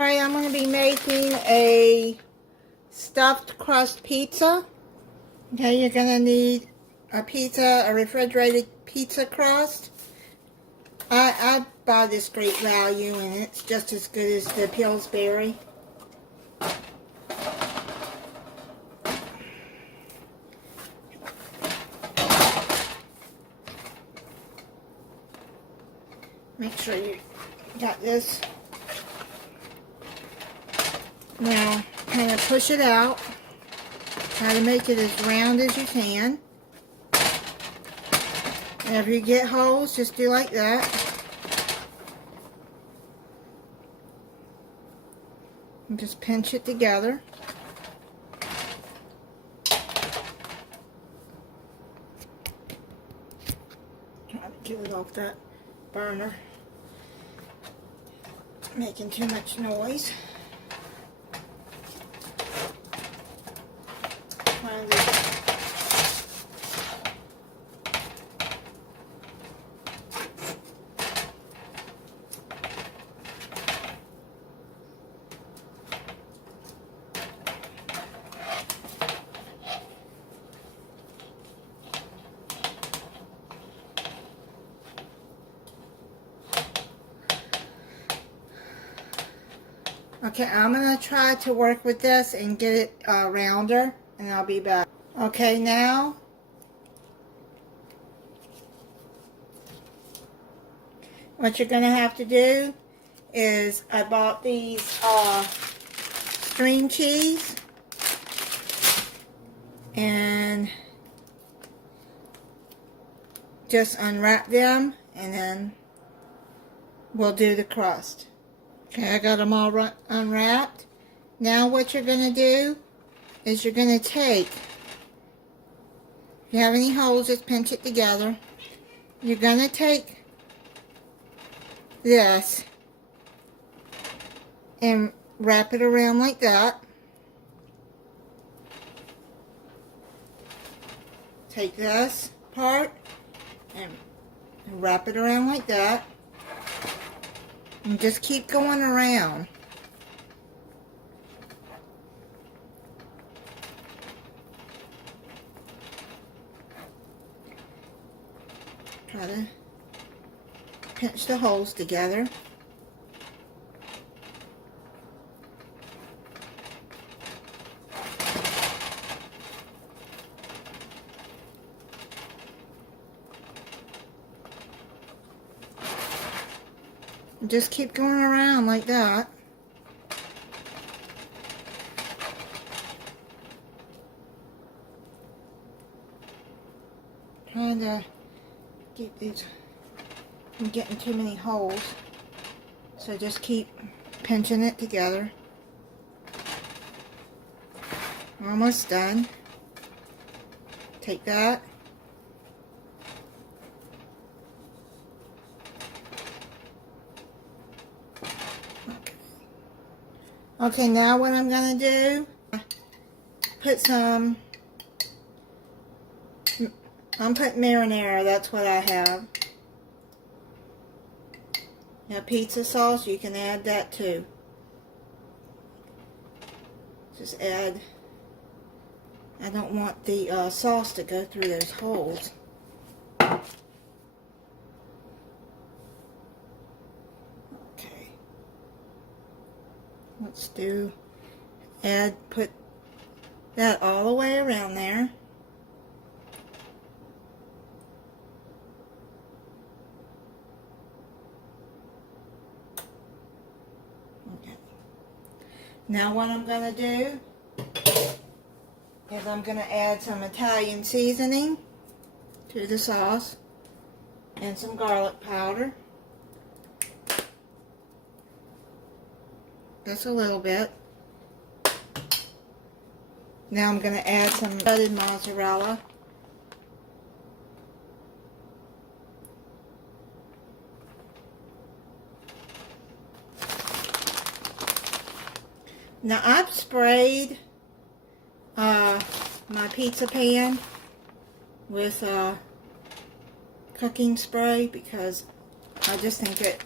Alright, I'm going to be making a stuffed crust pizza. Okay, you're going to need a refrigerated pizza crust. I bought this great value and it's just as good as the Pillsbury. Make sure you got this. Now, kind of push it out. Try to make it as round as you can. And if you get holes, just do like that. And just pinch it together. Try to get it off that burner. It's making too much noise. Okay, I'm going to try to work with this and get it rounder, and I'll be back. Okay, now, what you're going to have to do is, I bought these string cheese, and just unwrap them, and then we'll do the crust. Okay, I got them all unwrapped. Now what you're going to do is you're going to take, if you have any holes, just pinch it together. You're going to take this and wrap it around like that. Take this part and wrap it around like that. And just keep going around. Try to pinch the holes together. Just keep going around like that. Trying to keep these from getting too many holes. So just keep pinching it together. Almost done. Take that. Okay, now what I'm going to do, put some, I'm putting marinara, that's what I have. Now pizza sauce, you can add that too. Just add, I don't want the sauce to go through those holes. Let's put that all the way around there. Okay. Now what I'm going to do is I'm going to add some Italian seasoning to the sauce and some garlic powder. Just a little bit. Now I'm going to add some shredded mozzarella. Now I've sprayed my pizza pan with cooking spray because I just think it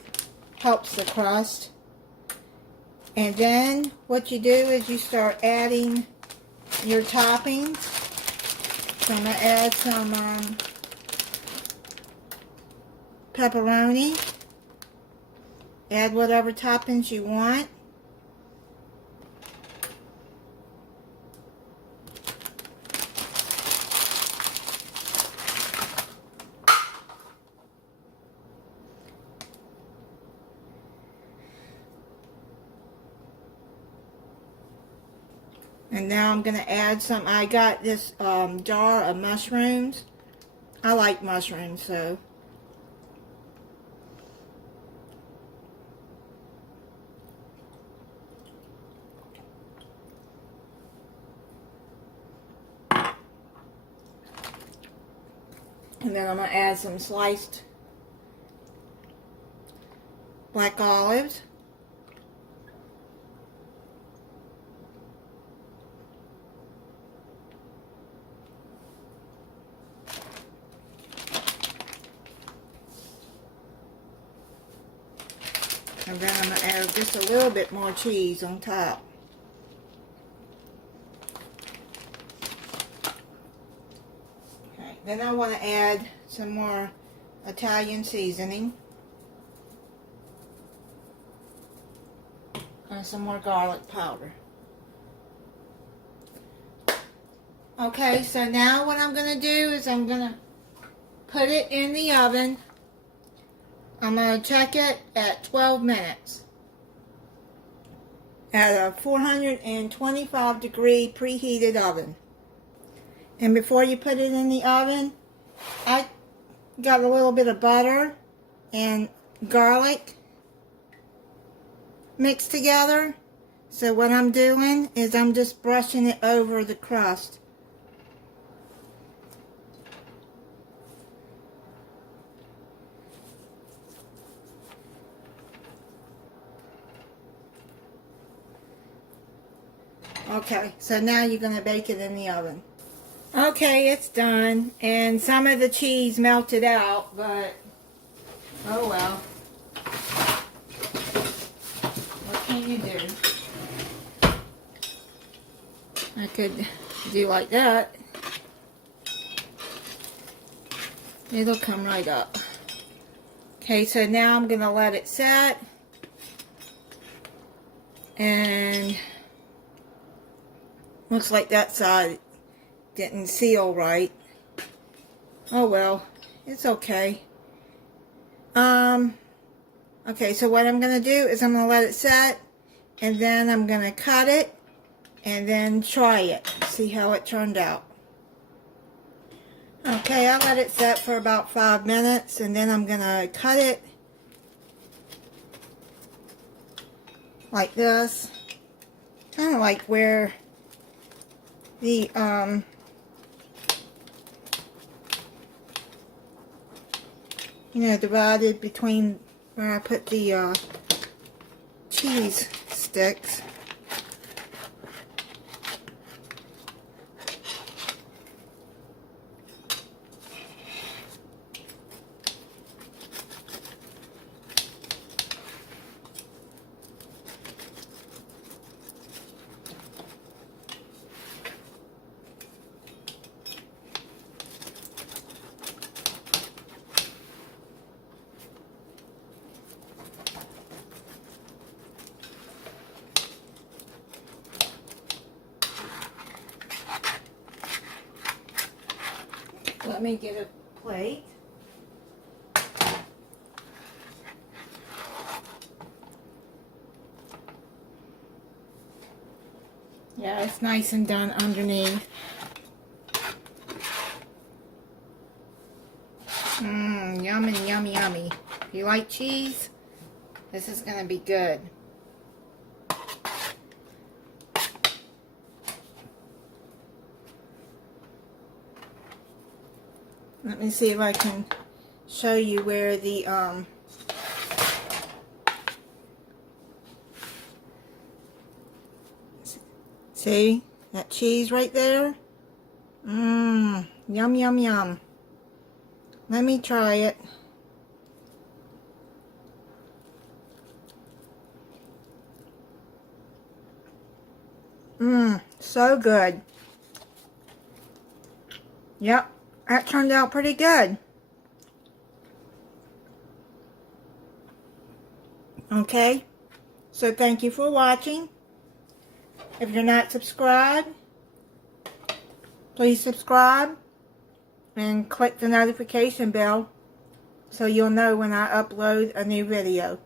helps the crust. And then what you do is you start adding your toppings. So I'm going to add some pepperoni. Add whatever toppings you want. And now I'm going to add some. I got this jar of mushrooms. I like mushrooms, so. And then I'm going to add some sliced black olives. And then I'm going to add just a little bit more cheese on top. Okay, then I want to add some more Italian seasoning. And some more garlic powder. Okay, so now what I'm going to do is I'm going to put it in the oven. I'm going to check it at 12 minutes at a 425 degree preheated oven. And before you put it in the oven, I got a little bit of butter and garlic mixed together. So what I'm doing is I'm just brushing it over the crust. Okay, so now you're going to bake it in the oven. Okay, it's done. And some of the cheese melted out, but oh well. What can you do? I could do like that. It'll come right up. Okay, so now I'm going to let it set. And looks like that side didn't seal right. Oh well, it's okay. Okay, so what I'm going to do is I'm going to let it set, and then I'm going to cut it, and then try it. See how it turned out. Okay, I let it set for about 5 minutes, and then I'm going to cut it like this. Kind of like where the divided between where I put the cheese sticks. Let me get a plate. Yeah, it's nice and done underneath. Yummy, yummy, yummy. If you like cheese, this is going to be good. Let me see if I can show you where the see that cheese right there? Yum, yum, yum. Let me try it. So good. Yep, that turned out pretty good. Okay, so thank you for watching. If you're not subscribed, please subscribe and click the notification bell so you'll know when I upload a new video.